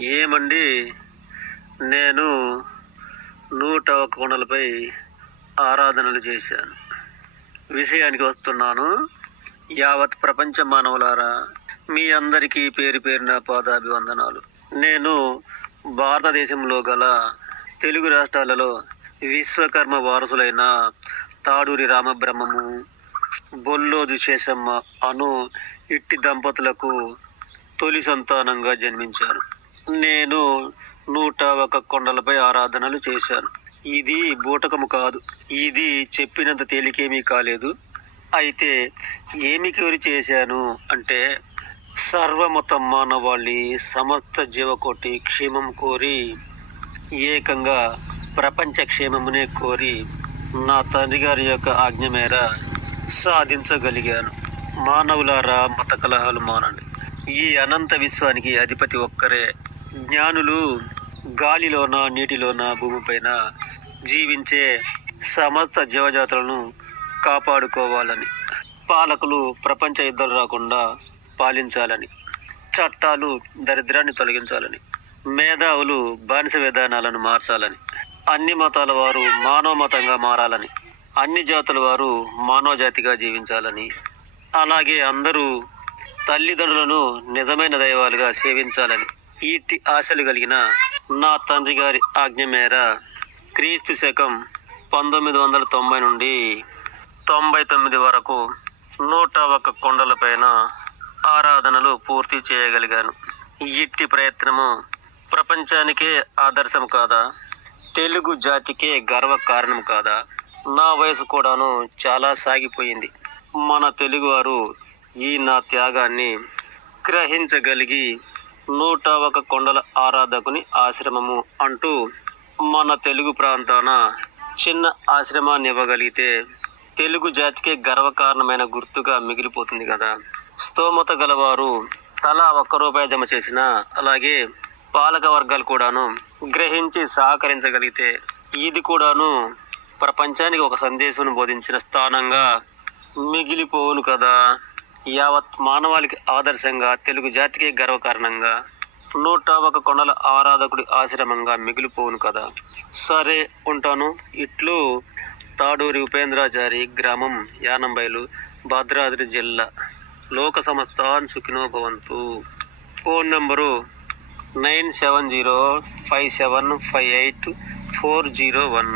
ఏమండి? నేను నూట ఒక కొండలపై ఆరాధనలు చేశాను. విషయానికి వస్తున్నాను. యావత్ ప్రపంచ మానవులారా మీ అందరికీ పేరు పేరున పాదాభివందనాలు. నేను భారతదేశంలో గల తెలుగు రాష్ట్రాలలో విశ్వకర్మ వారసులైన తాడూరి రామబ్రహ్మము బొల్లోజు శేషమ్మ అను ఇట్టి దంపతులకు తొలి సంతానంగా జన్మించారు. నేను నూట ఒక కొండలపై ఆరాధనలు చేశాను. ఇది బూటకము కాదు. ఇది చెప్పినంత తేలికేమీ కాలేదు. అయితే ఏమి కోరి చేశాను అంటే సర్వమత మానవాళి సమస్త జీవకోటి క్షేమం కోరి ఏకంగా ప్రపంచ క్షేమమునే కోరి నా తండ్రి గారి యొక్క ఆజ్ఞ మేర సాధించగలిగాను. మానవులారా మత కలహాలు మానండి. ఈ అనంత విశ్వానికి అధిపతి ఒక్కరే. జ్ఞానులు గాలిలోన నీటిలోన భూమిపైన జీవించే సమస్త జీవజాతులను కాపాడుకోవాలని పాలకులు ప్రపంచ యుద్ధాలు రాకుండా పాలించాలని చట్టాలు దరిద్రాన్ని తొలగించాలని మేధావులు బానిస విధానాలను మార్చాలని అన్ని మతాల వారు మానవ మతంగా మారాలని అన్ని జాతుల వారు మానవ జాతిగా జీవించాలని అలాగే అందరూ తల్లిదండ్రులను నిజమైన దైవాలుగా సేవించాలని ఈటి ఆశలు కలిగిన నా తండ్రి గారి ఆజ్ఞ మేర క్రీస్తు శకం పంతొమ్మిది వందల తొంభై నుండి తొంభై తొమ్మిది వరకు నూట ఒక కొండలపైన ఆరాధనలు పూర్తి చేయగలిగాను. ఇట్టి ప్రయత్నము ప్రపంచానికే ఆదర్శం కాదా? తెలుగు జాతికే గర్వ కారణం కాదా? నా వయసు కూడాను చాలా సాగిపోయింది. మన తెలుగువారు ఈ నా త్యాగాన్ని గ్రహించగలిగి నూట ఒక కొండల ఆరాధకుని ఆశ్రమము అంటూ మన తెలుగు ప్రాంతాన చిన్న ఆశ్రమాన్ని ఇవ్వగలిగితే తెలుగు జాతికే గర్వకారణమైన గుర్తుగా మిగిలిపోతుంది కదా. స్తోమత గలవారు తలా ఒక్క రూపాయి జమ చేసిన అలాగే పాలక వర్గాలు కూడాను గ్రహించి సహకరించగలిగితే ఇది కూడాను ప్రపంచానికి ఒక సందేశం బోధించిన స్థానంగా మిగిలిపోవును కదా. యావత్ మానవాళికి ఆదర్శంగా తెలుగు జాతికే గర్వకారణంగా నూట ఒక కొండల ఆరాధకుడి ఆశ్రమంగా మిగిలిపోవును కదా. సరే ఉంటాను. ఇట్లు తాడూరి ఉపేంద్రాచారి గ్రామం యానంబైలు భద్రాద్రి జిల్లా. లోక సంస్థాన్ సుఖినో భవంతు. Phone number nine seven zero five seven five eight four zero one.